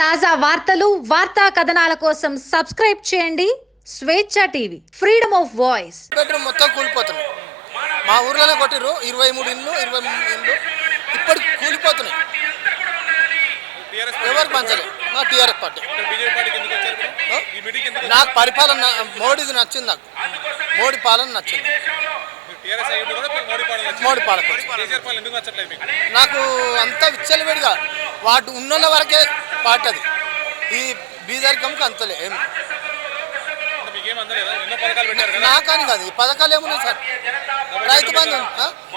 తాజా వార్తలు వార్తా కథనాల కోసం సబ్స్క్రైబ్ చేయండి Swecha TV. Freedom of voice bedroom మొత్తం కూలిపోతున్నాయి. మా ఊర్లోనే కొట్టిర్రు ఇరవై మూడు ఇండ్లు ఇరవై మూడు ఇండ్లు ఇప్పటికి కూలిపోతున్నాయి. ఎవరు పంచలే? మా టీఆర్ఎస్ పార్టీ. నాకు పరిపాలన మోడీది నచ్చింది నాకు. మోడీ పాలన నచ్చింది. మోడీ పాలన నాకు అంత విచ్చలవిడిగా వాటి ఉన్నోళ్ళ వరకే పార్ట్ అది. ఈ బీదరికంకి అంతలే ఏం నాకని కాదు ఈ పథకాలు ఏమున్నాయి sir? Rythu Bandhu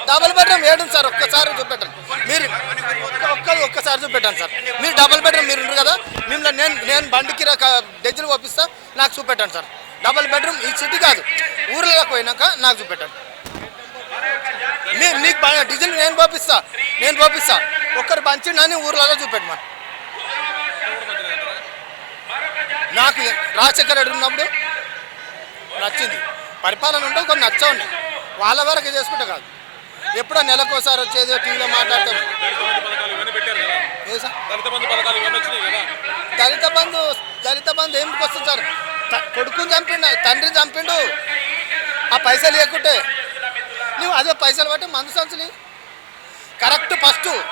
double bedroom ఏడు సార్ ఒక్కసారి చూపెట్టండి. మీరు ఒక్కది ఒక్కసారి చూపెట్టాను సార్. మీరు డబల్ బెడ్రూమ్ మీరు ఉండరు కదా? మిమ్మల్ని నేను నేను బండికి డెజ్జలు పంపిస్తా నాకు చూపెట్టాను సార్. డబల్ బెడ్రూమ్ ఈ సిటీ కాదు ఊర్లోకి పోయినాక నాకు చూపెట్టాను మీరు నీకు డీజిల్ నేను పంపిస్తా నేను పంపిస్తా ఒక్కరు పంచిండని ఊర్లలో చూపెట్టమని. నాకు రాజశేఖర్ రెడ్డి ఉన్నప్పుడు నచ్చింది. పరిపాలన ఉంటే కొన్ని నచ్చవండి వాళ్ళ వరకు చేసుకుంటే కాదు. ఎప్పుడో నెలకోసారి వచ్చేది టీవీలో మాట్లాడతాం. దళిత బంధు దళిత బంధు ఎందుకు వస్తుంది సార్? త- కొడుకుని చంపిండు తండ్రి చంపిండు. ఆ పైసలు లేకుంటే. నువ్వు అదే పైసలు బట్టి మందు సంచులు కరెక్ట్ ఫస్ట్.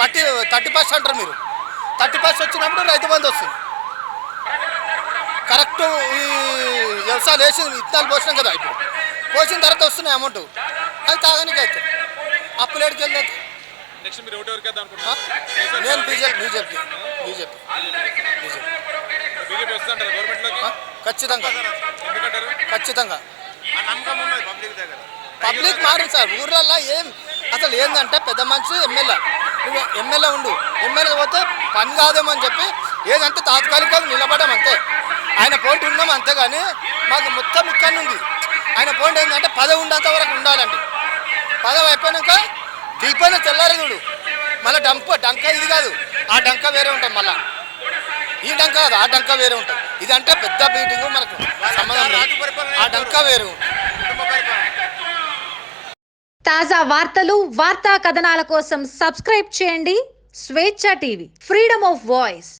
పట్టి థర్టీ ఫస్ట్ అంటారు మీరు. థర్టీ ఫస్ట్ వచ్చినప్పుడు రైతు బంధు వస్తుంది. కరెక్ట్ ఈ వ్యవసాయాలు వేసి విత్తనాలు పోసినాం కదా ఇప్పుడు. పోసిన తర్వాత వస్తున్నాయి అమౌంట్. అది తాగడానికి అవుతుంది అప్పులు ఎడికి వెళ్ళదు నేను బీజేపీ బీజేపీ బీజేపీ? ఖచ్చితంగా. ఖచ్చితంగా. పబ్లిక్ మారింది సార్. ఊర్లల్లో ఏం అసలు ఏందంటే పెద్ద మనిషి ఎమ్మెల్యే. నువ్వు ఎమ్మెల్యే ఉండు. ఎమ్మెల్యే పోతే పని కాదేమో అని చెప్పి ఏదంటే తాత్కాలికంగా నిలబడడం అంతే ఆయన పోటీ ఉన్నాం అంతే కానీ మాకు మొత్తం ఇక్కడ ఉంది. ఆయన పోటీ ఏంటంటే పదవి ఉండేంత వరకు ఉండాలండి. పదవి అయిపోయినాక దిగిపోయిన తెల్లారి చూడు. మళ్ళీ డంక డంక ఇది కాదు. ఆ డంక వేరే ఉంటుంది మళ్ళా. ఈ డంక కాదు ఆ డంక వేరే ఉంటుంది. ఇది అంటే పెద్ద మీటింగ్ మనకు. సంబంధం ఆ డంక వేరు. తాజా వార్తలు వార్తా కథనాల కోసం సబ్స్క్రైబ్ చేయండి. స్వేచ్ఛ టీవీ. Freedom of voice